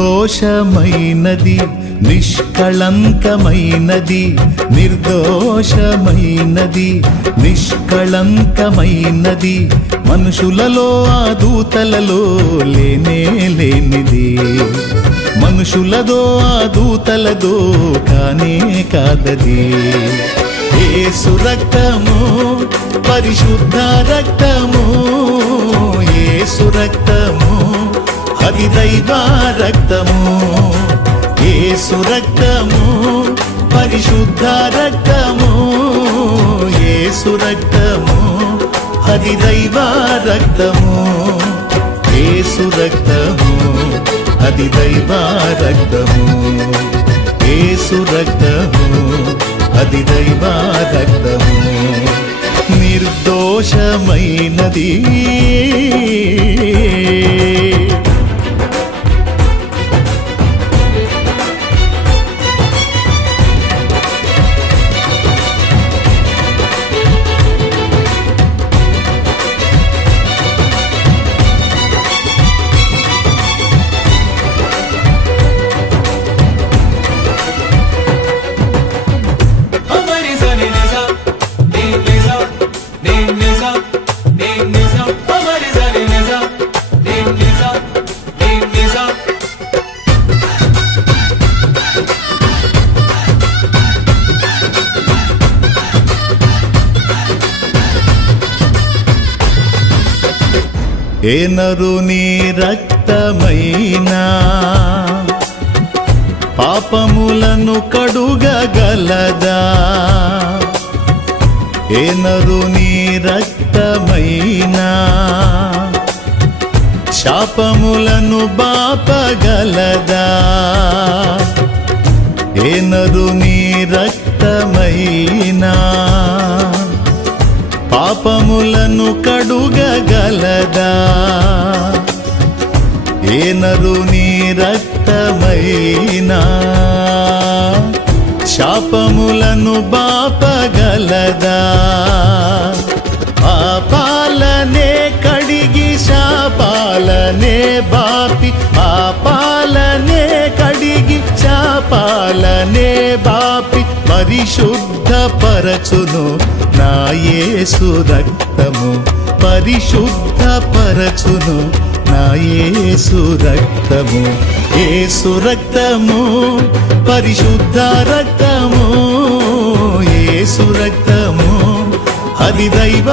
నిర్దోషమైనది నిష్కళంకమైనది నిర్దోషమైనది నిష్కళంకమైనది మనుషులలో ఆ దూతలలో లేనే లేనిది మనుషులదో ఆ దూతలదో కానే కాదది యేసు రక్తము పరిశుద్ధ రక్తము యేసు రక్తము అది దైవ రక్తము యేసు రక్తము పరిశుద్ధ రక్తము యేసు రక్తము అది దైవ రక్తము యేసు రక్తము అది దైవ రక్తము యేసు రక్తము అది దైవ రక్తము నిర్దోషమైనది ఏ నరుని రక్తమైనా పాపములను కడుగగలదా ఏ నరుని రక్తమైనా శాపములను బాపగలదా ఏ నరుని రక్తమైనా పాపములను కడుగగలదా ఏ నరుని రక్తమైనా శాపములను బాపగలదా పాపాలనే కడిగి శాపాలనే బాపి పాపాలనే కడిగి శాపాలనే బాపి పరిశుద్ధపరచును నా యేసు రక్తము పరిశుద్ధపరచును నా యేసు రక్తము యేసు రక్తము పరిశుద్ధ రక్తము యేసు రక్తము అది దైవ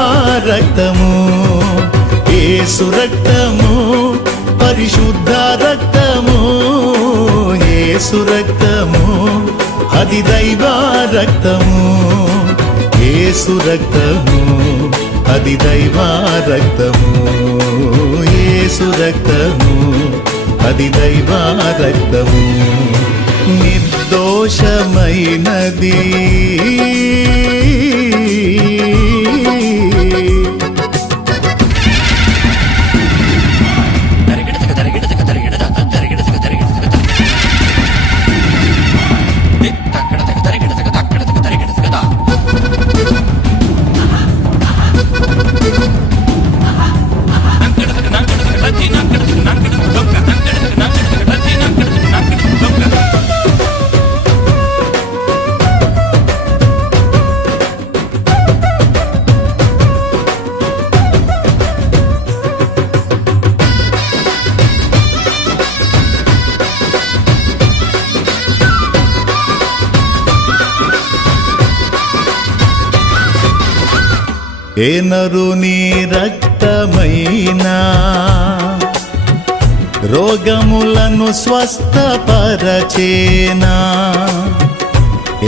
రక్తము యేసు రక్తము పరిశుద్ధ రక్తము యేసు రక్తము అది దైవ రక్తము యేసు రక్తము అది దైవ రక్తము యేసు రక్తము అది దైవ రక్తము నిర్దోషమైనది ఏ నరుని రక్తమైనా రోగములను స్వస్థపరచేనా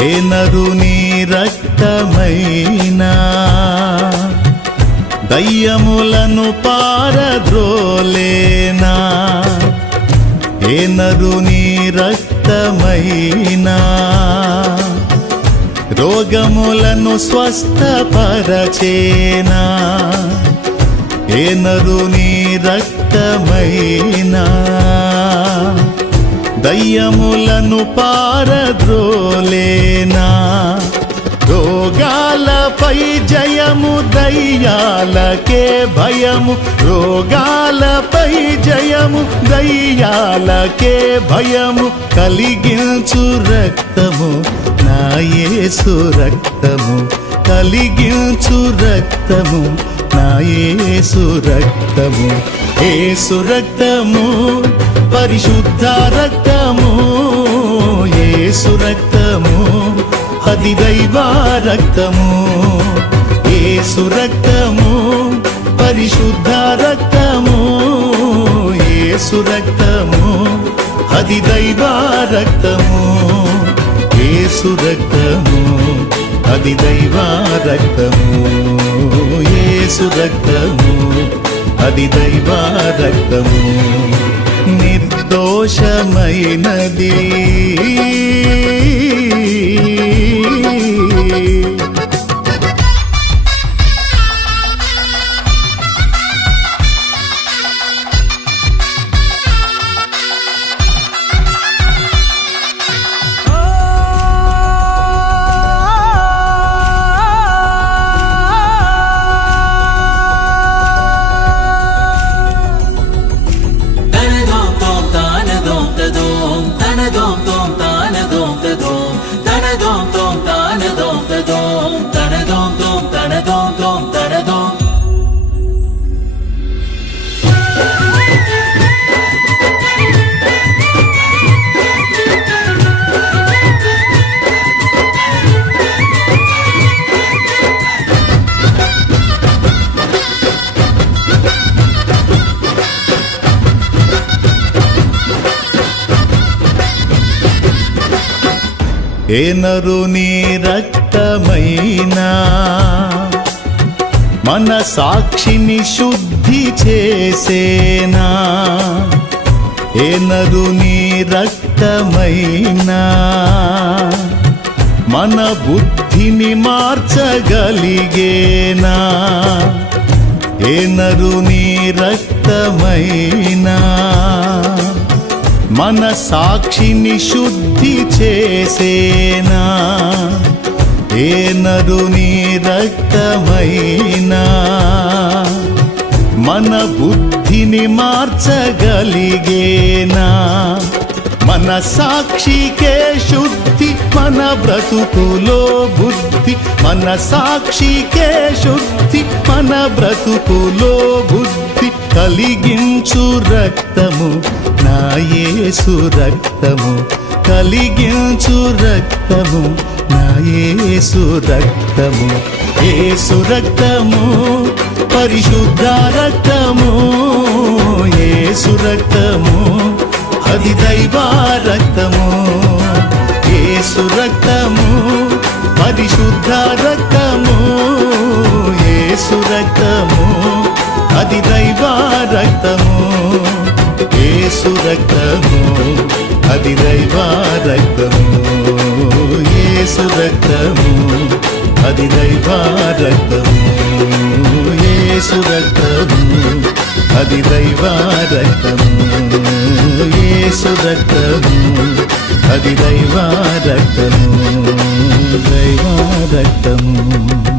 ఏ నరుని రక్తమైనా దయ్యములను పారద్రోలేనా ఏ నరుని రక్తమైనా రోగములను స్వస్థపరచేనా ఏ నరుని రక్తమైనా దయ్యములను పారద్రోలేనా రోగాల రోగాలపై జయము, దయ్యాలకే భయము. రోగాలపై జయము, దయ్యాలకే భయము కలిగించు రక్తము నా యేసు రక్తము. కలిగించు రక్తము నా యేసు రక్తము. యేసు రక్తము పరిశుద్ధ రక్తము. యేసు రక్తము అది దైవ రక్తము. యేసు రక్తము పరిశుద్ధ రక్తము. యేసు రక్తము అది దైవ రక్తము. యేసు రక్తము అది దైవ రక్తము. యేసు రక్తము అది దైవ రక్తము. నిర్దోషమైనది ఏ నరుని రక్తమైనా మన సాక్షిని శుద్ధి చేసేనా. ఏ నరుని రక్తమైనా మన బుద్ధిని మార్చగలిగేనా. ఏ నరుని రక్తమైనా మన సాక్షిని శుద్ధి చేసేనా. ఏ నరుని రక్తమైనా మన బుద్ధిని మార్చగలిగేనా. మన సాక్షికే శుద్ధి మన బ్రతుకులో బుద్ధి. మన సాక్షికే శుద్ధి మన బ్రతుకులో బుద్ధి కలిగించు రక్తము నా యేసు రక్తము. కలిగించు రక్తము నా యేసు రక్తము. యేసు రక్తము పరిశుద్ధ రక్తము. యేసు రక్తము అది దైవ రక్తము. యేసు రక్తము పరిశుద్ధ రక్తము. యేసు రక్తము అది దైవ రక్తము. యేసు రక్తము అది దైవ రక్తము. యేసు రక్తము అది దైవ రక్తము. యేసు రక్తము అది దైవ రక్తము. యేసు రక్తము అది దైవ రక్తము. దైవ రక్తము.